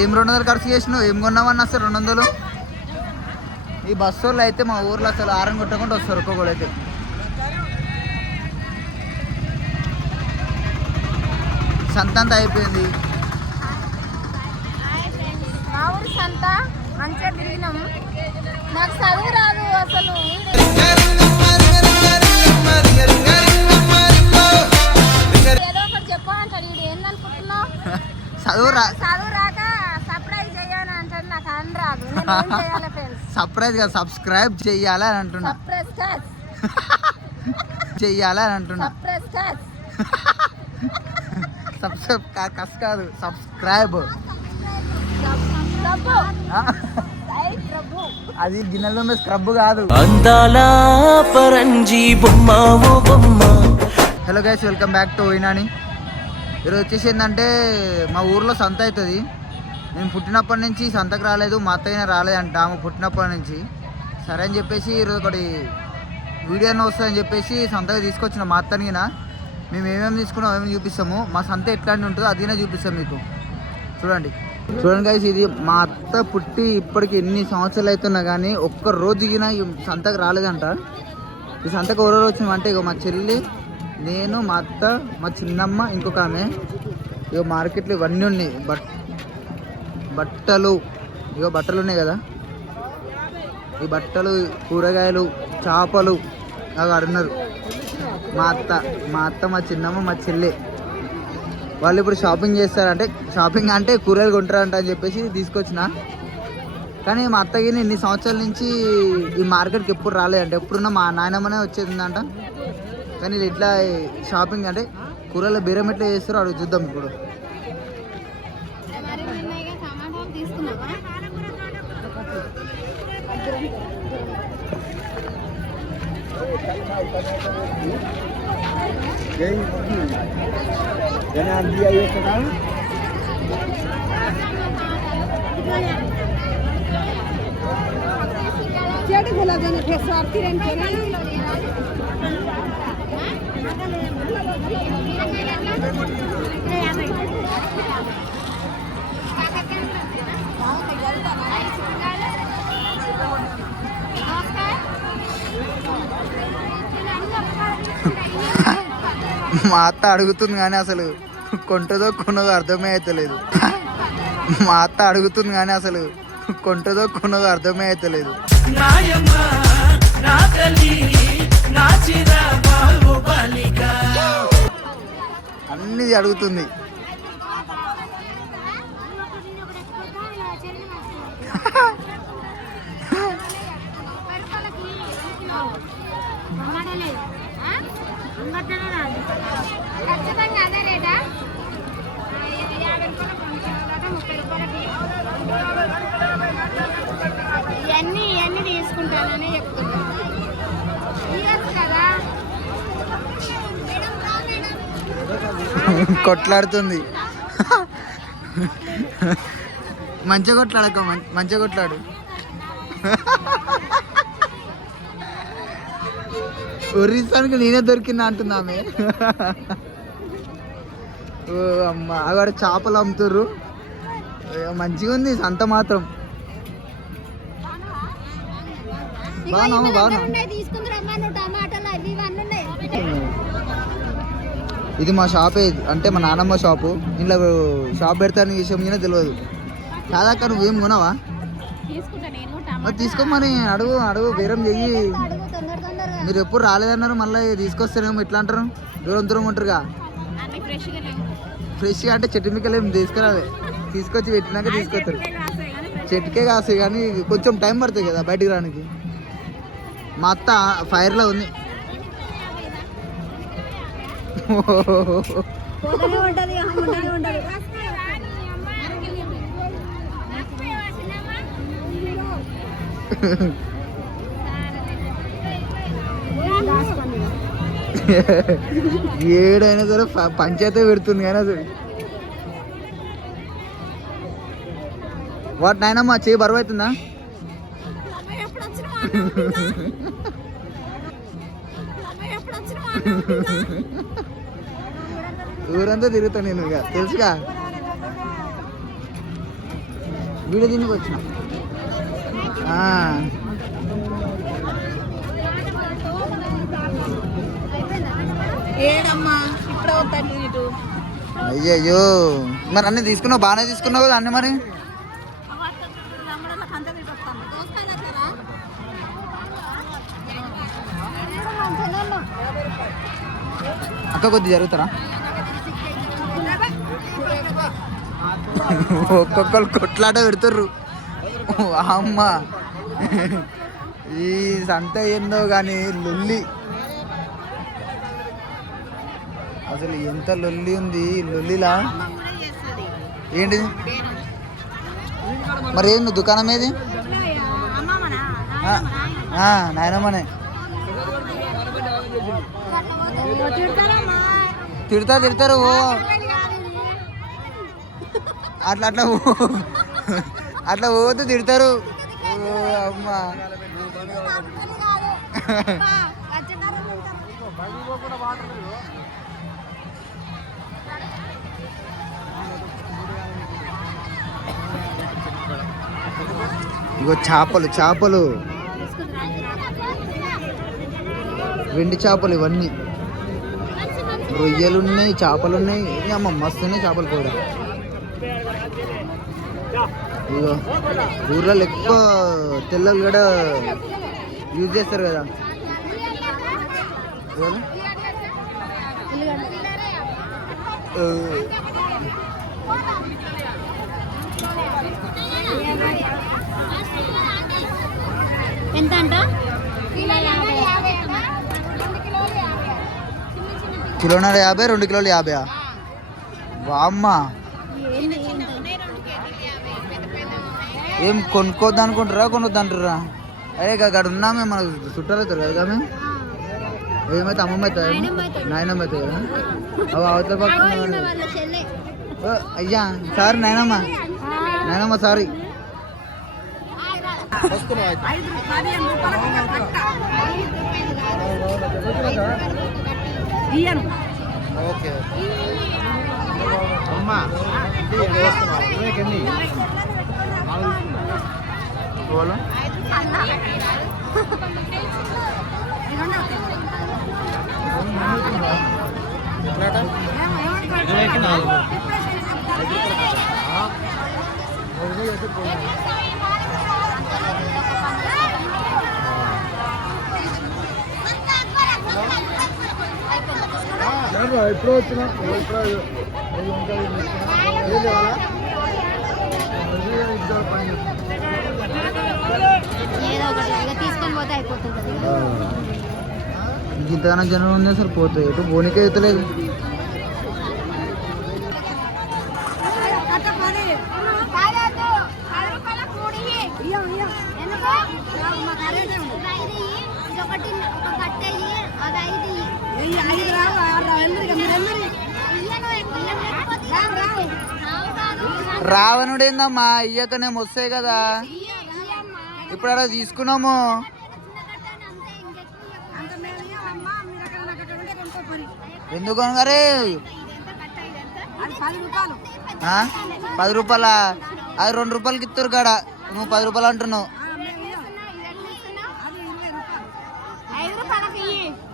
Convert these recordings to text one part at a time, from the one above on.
ఏం 200 ఖర్చు చేసినావు? ఏం కొన్నావన్నా అసలు 200? ఈ బస్సు వాళ్ళు అయితే మా ఊర్లో అసలు ఆరం కొట్టకుండా వస్తారు ఒక్కొక్కడు అయితే. సంత అంతా అయిపోయింది. మా ఊరు సంత మంచిగా తిరిగినాం. నాకు చదువు రాదు అసలు. ఏదో ఒకటి చెప్పాలంటాడు. ఇది ఏందనుకుంటున్నావు? చదువు రాక సర్ప్రైజ్ చేయాలని అంటాడు. నాకు అని రాదు. సర్ప్రైజ్ గా సబ్స్క్రైబ్ చెయ్యాలి అని అంటున్నా. చెయ్యాలి అని అంటున్నా. కస్ కాదు, సబ్స్క్రైబ్. అది గిన్నెలో ఉన్న స్క్రబ్ కాదు. Hello guys, welcome back to ఓయినాని. ఈరోజు వచ్చేసి ఏంటంటే మా ఊర్లో సంత అవుతుంది. నేను పుట్టినప్పటి నుంచి సంతకు రాలేదు, మా అత్తయ్య రాలేదంట ఆమె పుట్టినప్పటి నుంచి. సరే అని చెప్పేసి ఈరోజు ఒకటి వీడియోనే వస్తుందని చెప్పేసి సంతకు తీసుకొచ్చిన మా అత్తనిగిన. మేము ఏమేమి తీసుకున్నాం ఏమేమి చూపిస్తాము, మా సంత ఎట్లాంటి ఉంటుందో అదినే చూపిస్తాం మీకు. చూడండి గైస్, ఇది మా అత్త పుట్టి ఇప్పటికి ఎన్ని సంవత్సరాలు అవుతున్నా కానీ ఒక్క రోజుగిన ఈ సంతకు రాలేదంట. ఈ సంతకు ఎవరెవరు వచ్చినామంటే ఇక మా చెల్లి, నేను, మా అత్త, మా చిన్నమ్మ, ఇంకొక ఆమె. ఇక మార్కెట్లో ఇవన్నీ ఉన్నాయి. బట్టలు, ఇక బట్టలు ఉన్నాయి కదా, ఈ బట్టలు, కూరగాయలు, చేపలు అవి అడున్నారు. మా అత్త, మా చిన్నమ్మ, మా చెల్లె వాళ్ళు ఇప్పుడు షాపింగ్ చేస్తారంటే, షాపింగ్ అంటే కూరగాయలు కొంటారంట అని చెప్పేసి తీసుకొచ్చిన. కానీ మా అత్తకి ఇన్ని సంవత్సరాల నుంచి ఈ మార్కెట్కి ఎప్పుడు రాలేదంట. ఎప్పుడున్నా మా నాయనమ్మనే వచ్చేదిందంట. కానీ ఇట్లా షాపింగ్ అంటే కూరల బేరం ఎట్లా చేస్తారో అడుగు చూద్దాం ఇప్పుడు. మా అత్త అడుగుతుంది కానీ అసలు కొంటదో కొనదో అర్థమే అవుతలేదు. మా అత్త అడుగుతుంది కానీ అసలు కొంటదో కొనదో అర్థమే అవుతలేదు. అన్ని అడుగుతుంది. ఇవన్నీ తీసుకుంటానని చెప్తున్నాను కదా. కొట్లాడుతుంది. మంచిగా కొట్లాడక, మంచిగా కొట్లాడు. ఒరిస్సానికి నేనే దొరికినా అంటుంది ఆమె. ఓ అమ్మ, అక్కడ చేపలు అమ్ముతుర్రు. మంచిగా ఉంది సంత మాత్రం. బాగా ఇది మా షాపే, అంటే మా నాన్నమ్మ షాపు. ఇంట్లో షాప్ పెడతాను విషయం మీద తెలియదు. కాదాక నువ్వేం కొనావా? తీసుకోమని అడుగు బేరం చెయ్యి. మీరు ఎప్పుడు రాలేదన్నారు, మళ్ళీ తీసుకొస్తారేమో ఇట్లా అంటారు. దూరం ఉంటారుగా. ఫ్రెష్గా అంటే చెట్టు మిక్కలు ఏమి తీసుకురాలే, తీసుకొచ్చి పెట్టినాక తీసుకొస్తారు. చెట్టుకే కాస్తాయి కానీ కొంచెం టైం పడుతుంది కదా బయటికి రానికి. మా అత్త ఫైర్లో ఉంది. ఏడైనా సరే పంచాయతీ పెడుతుంది కానీ అసలు. వాటి నాయనమ్మా చేయి బరువు అవుతుందా? ఊరంతా తిరుగుతా నేను ఇక తెలుసుగా వీడియో దీనికి వచ్చిన ఏడమ్మా ఇప్పుడు అవుతాను ఇటు అయ్యయ్యో మరి అన్నీ తీసుకున్నావు బాగానే తీసుకున్నావు కదా అన్నీ మరి అక్క కొద్ది జరుగుతారా ఒక్కొక్కరు కొట్లాట పెడుతుర్రు అమ్మ ఈ సంత ఏందో కానీ లొల్లి అసలు ఎంత లొల్లి ఉంది లొల్లిలా ఏంటిది మరి ఏంది దుకాణం ఏది నాయనమ్మనే తిడతారు ఓ అట్లా పోతూ తిడతారు అమ్మ ఇగో చేపలు వెండి చేపలు ఇవన్నీ రొయ్యలు ఉన్నాయి చేపలు ఉన్నాయి అమ్మ మస్తు ఉన్నాయి చేపలు కూడా ఇగో ఊర్లలో ఎక్కువ తెల్లలు కూడా యూజ్ చేస్తారు కదా ఎంత అంట కిలోన్నర 50 2 కిలోలు 50 వామ్మ ఏం కొనుక్కోద్దా అనుకుంటారా కొనొద్దంటారా అదే అక్కడ ఉన్నామే మనకు చుట్టాలు అవుతారు కదా మేము ఏమైతే అమ్మమ్మ అవుతుంది నాయనమ్మ అవుతుంది కదా అవి అవతల పక్కన అయ్యా సారీ నాయనమ్మ సారీ ఓకే అమ్మా ఎప్పుడు వచ్చినా తీసుకొని పోతే అయిపోతుంది ఇంతగానో జనం ఉంది అసలు పోతాయి ఎటు బోనికే అవుతలేదు రావణుడేందమ్మా ఇయ్యకనే వస్తాయి కదా ఇప్పుడు అలా తీసుకున్నాము ఎందుకు కొనగారే 10 రూపాయల అది 2 రూపాయలకి ఇస్తారు కాడ నువ్వు 10 రూపాయలు అంటున్నావు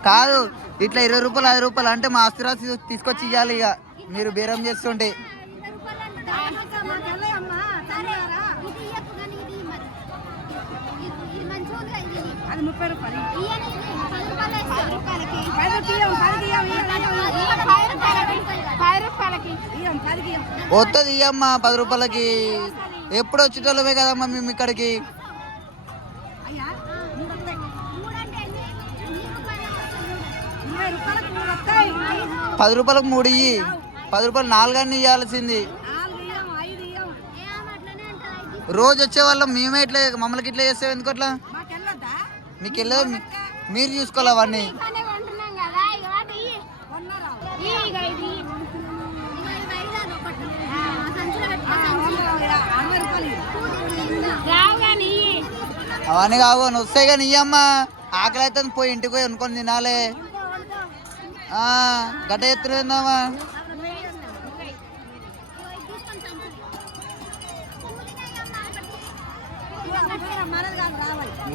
కాదు ఇట్లా 20 రూపాయలు 5 రూపాయలు అంటే మా ఆస్తిరాసి తీసుకొచ్చి ఇవ్వాలి ఇక మీరు బేరం చేస్తుంటే వస్తుంది ఇయ్యమ్మా 10 రూపాయలకి ఎప్పుడు వచ్చేటోళ్ళమే కదమ్మా మేము ఇక్కడికి రూపాయలకు 3 ఇయ్యి 10 రూపాయలు 4 అన్నీ ఇవ్వాల్సింది రోజు వచ్చే వాళ్ళం మేమే ఇట్లా మమ్మల్ని ఇట్లా చేస్తాం ఎందుకు అట్లా మీకు వెళ్ళదు మీరు చూసుకోవాలి అవన్నీ అవన్నీ కావు వస్తాయి కానీ ఇయ్యమ్మా ఆకలి అయితే పోయి ఇంటికి పోయి వండుకొని తినాలి గడ్డ ఎత్తులేదమ్మా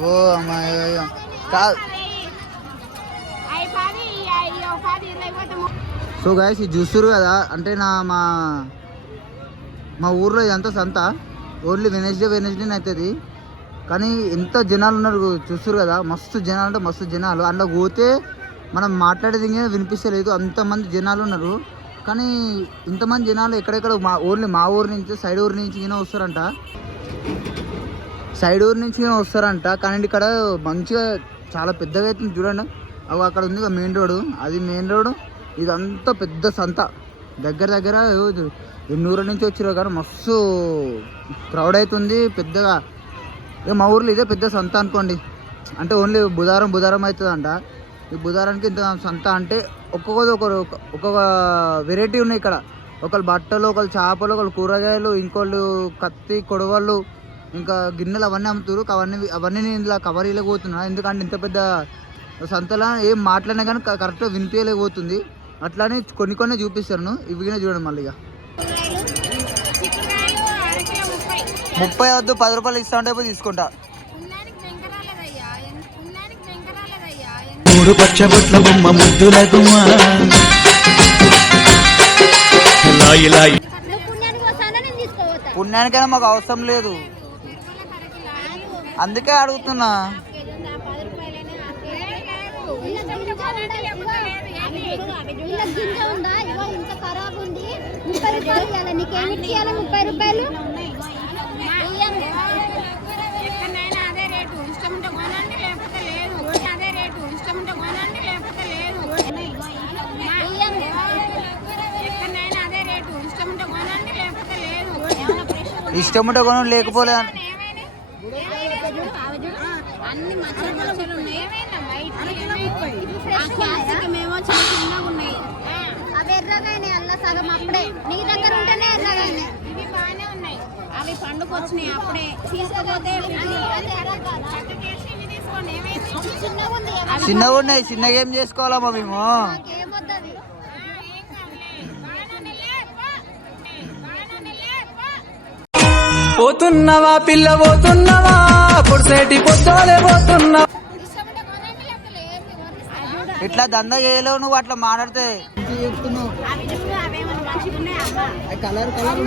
ఓ అమ్మాయి కాదు. సో గాయస్ ఇది చూస్తురు కదా, అంటే మా ఊర్లో ఇదంతా సంత ఓన్లీ వెనస్డే అవుతుంది. కానీ ఎంత జనాలు ఉన్నారు చూస్తురు కదా, మస్తు జనాలు అంటే మస్తు జనాలు. అందులో పోతే మనం మాట్లాడేది వినిపిస్తలేదు, అంతమంది జనాలు ఉన్నారు. కానీ ఇంతమంది జనాలు ఎక్కడెక్కడ ఓన్లీ మా ఊరు నుంచి సైడ్ ఊరు నుంచి వస్తారంట, కానీ ఇక్కడ మంచిగా చాలా పెద్దగా అవుతుంది చూడండి. అవి అక్కడ ఉంది మెయిన్ రోడ్, అది మెయిన్ రోడ్. ఇదంతా పెద్ద సంత, దగ్గర ఎన్నూరు నుంచి వచ్చారు కానీ మస్తు క్రౌడ్ అవుతుంది పెద్దగా. ఇక మా ఊర్లో ఇదే పెద్ద సంత అనుకోండి, అంటే ఓన్లీ బుధవారం అవుతుందంట. ఈ బుధవారానికి ఇంత సంత అంటే ఒక్కొక్క వెరైటీ ఉన్నాయి ఇక్కడ. ఒకళ్ళు బట్టలు, ఒకళ్ళు చేపలు, ఒకళ్ళు కూరగాయలు, ఇంకోళ్ళు కత్తి కొడవళ్ళు, ఇంకా గిన్నెలు అవన్నీ అమ్ముతారు. అవన్నీ నేను ఇలా కవర్ చేయలేకపోతున్నా, ఎందుకంటే ఇంత పెద్ద సంతలో ఏం మాట్లాడినా కానీ కరెక్ట్గా వినిపించలేకపోతుంది. అట్లానే కొన్ని చూపిస్తాను, ఇవి చూడండి. మళ్ళీ ఇక 30 వద్దు, 10 రూపాయలు ఇస్తా ఉంటే పోయి తీసుకుంటా. మూడు పచ్చబొట్ల బొమ్మ ముద్దుల గుమ్మ పుణ్యానికైనా మాకు అవసరం లేదు, అందుకే అడుగుతున్నా. ఇష్టం ఉంటే కొనం, లేకపోలే అన్ని మచ్చలు ఉన్నాయి. అవి ఎర్రగానే అలా సగం అప్పుడే నీ దగ్గర ఉంటేనే ఎర్రగానే. ఇవి బాగానే ఉన్నాయి, అవి పండుకొచ్చినాయి అప్పుడే. తీసుకపోతే చిన్నగా ఉన్నాయి, చిన్నగా ఏం చేసుకోవాలమ్మా మేము. పోతున్నవా పిల్ల పోతున్నవా, పొడిసేటి పొద్దులే పోతున్నా. ఇట్లా దందా చేయలేవు నువ్వు, అట్లా మాట్లాడితే. కలర్ పైసలు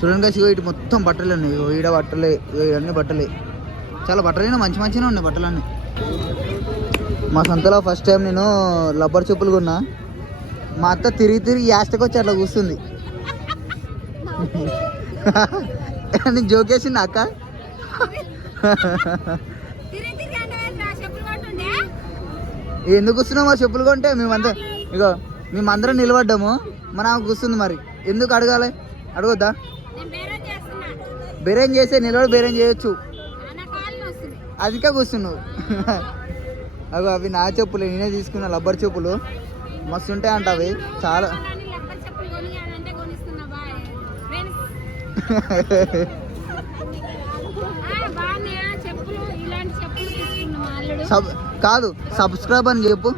చూడండి guys, ఇటు మొత్తం బట్టలు ఉన్నాయి. ఈడ బట్టలే, అన్ని బట్టలే, చాలా బట్టలైనా మంచిగా ఉన్నాయి బట్టలన్నీ. మా సంతలో ఫస్ట్ టైం నేను రబ్బర్ చెప్పులు కొన్నా. మా అత్త తిరిగి యాస్టకి వచ్చి అట్లా కూర్చుంది. నేను జోకేసింది అక్క. ఎందుకు కూర్చున్నావు? మా చెప్పులు కొంటే మేమందరం నిలబడ్డాము, మన కూర్చుంది. మరి ఎందుకు అడగాలి? అడగొద్దా? బేరేం చేస్తే నిలబడి బేరేం చేయొచ్చు, అదికే కూర్చున్నావు. అవి నా చెప్పులే, నేనే తీసుకున్నా రబ్బర్ చెప్పులు. మస్తు ఉంటాయి అంట అవి, చాలా బాగున్నాయా చెప్పులు? ఇలాంటి చెప్పులు తీసుకున్నాం అల్లుడు. కాదు సబ్స్క్రైబ్ అని చెప్పు.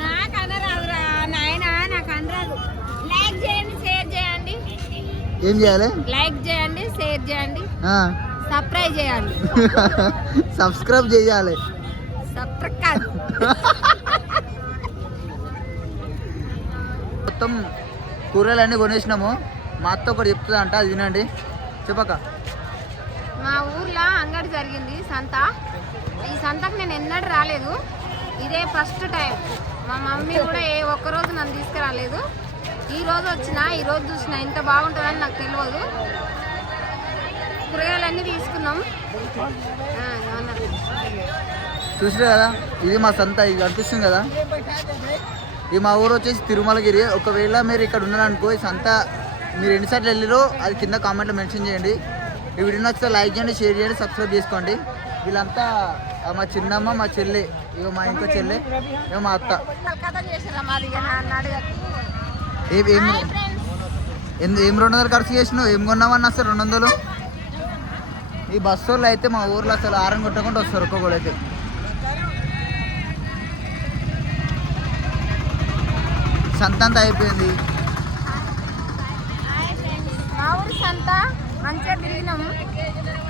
నాకు అనరాదురా నాయనా, నాకు అనరాదు. లైక్ చేయండి, షేర్ చేయండి. ఏం చేయాలి? లైక్ చేయండి, షేర్ చేయండి, సబ్స్క్రైబ్ చేయండి. సబ్స్క్రైబ్ చేయాలి. సబ్స్క్రైబ్. మొత్తం కూరలన్నీ కొనేసినాము. మా అత్త ఒకటి చెప్తుందా అంట, అది వినండి. చెప్పక. మా ఊర్లో అంగడి జరిగింది సంత. ఈ సంతకు నేను ఎన్నడూ రాలేదు, ఇదే ఫస్ట్ టైం. మా మమ్మీ కూడా ఏ ఒక్కరోజు నన్ను తీసుకురాలేదు. ఈ రోజు వచ్చిన, ఈ రోజు చూసిన. ఇంత బాగుంటుందని నాకు తెలియదు. కూరగాయలన్నీ తీసుకున్నాం. చూసిరే కదా, ఇది మా సంత. ఇది కనిపిస్తుంది కదా, ఇది మా ఊరు వచ్చేసి తిరుమలగిరి. ఒకవేళ మీరు ఇక్కడ ఉన్నారనుకో, ఈ సంత మీరు ఎన్నిసార్లు వెళ్ళిరో అది కింద కామెంట్లో మెన్షన్ చేయండి. ఈ వీడియో నచ్చితే లైక్ చేయండి, షేర్ చేయండి, సబ్స్క్రైబ్ చేసుకోండి. వీళ్ళంతా మా చిన్నమ్మ, మా చెల్లి, ఇగో మా ఇంకో చెల్లి, ఇగో మా అత్త. ఏం 200 ఖర్చు చేసినావు? ఏం కొన్నామన్నా అసలు 200? ఈ బస్సు వాళ్ళు అయితే మా ఊర్లో అసలు ఆరం కొట్టకుండా వస్తారు ఒక్కొక్కడు అయితే. సంత అంతా అయిపోయింది. మా ఊరి సంత మంచిగా తిరిగినాం.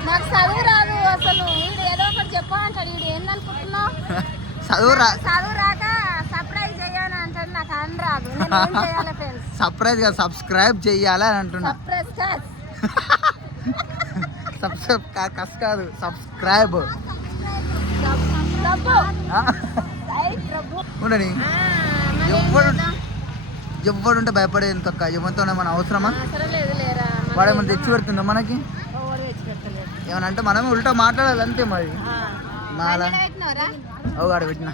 నాకు చదువు రాదు అసలు. వీడు ఏదో ఒకటి చెప్పమంటాడు. వీడు ఏందనుకుంటున్నావు? చదువు రాక సర్ప్రైజ్ చేయాలని అంటాడు. నాకు అని రాదు. చేయాలి ఫ్రెండ్స్? సర్ప్రైజ్ గా సబ్స్క్రైబ్ చెయ్యాలి అని అంటున్నా. కస్ కాదు, సబ్స్క్రైబ్ ఉండని. ఎవడుంటే భయపడేది తొక్క. ఎవరితో మన అవసరమా? వాడు ఏమైనా తెచ్చి పెడుతుందా మనకి? ఏమన్నా అంటే మనమే ఉల్టా మాట్లాడాలి అంతే. మరి మాలా ఓ గాడు పెట్టినా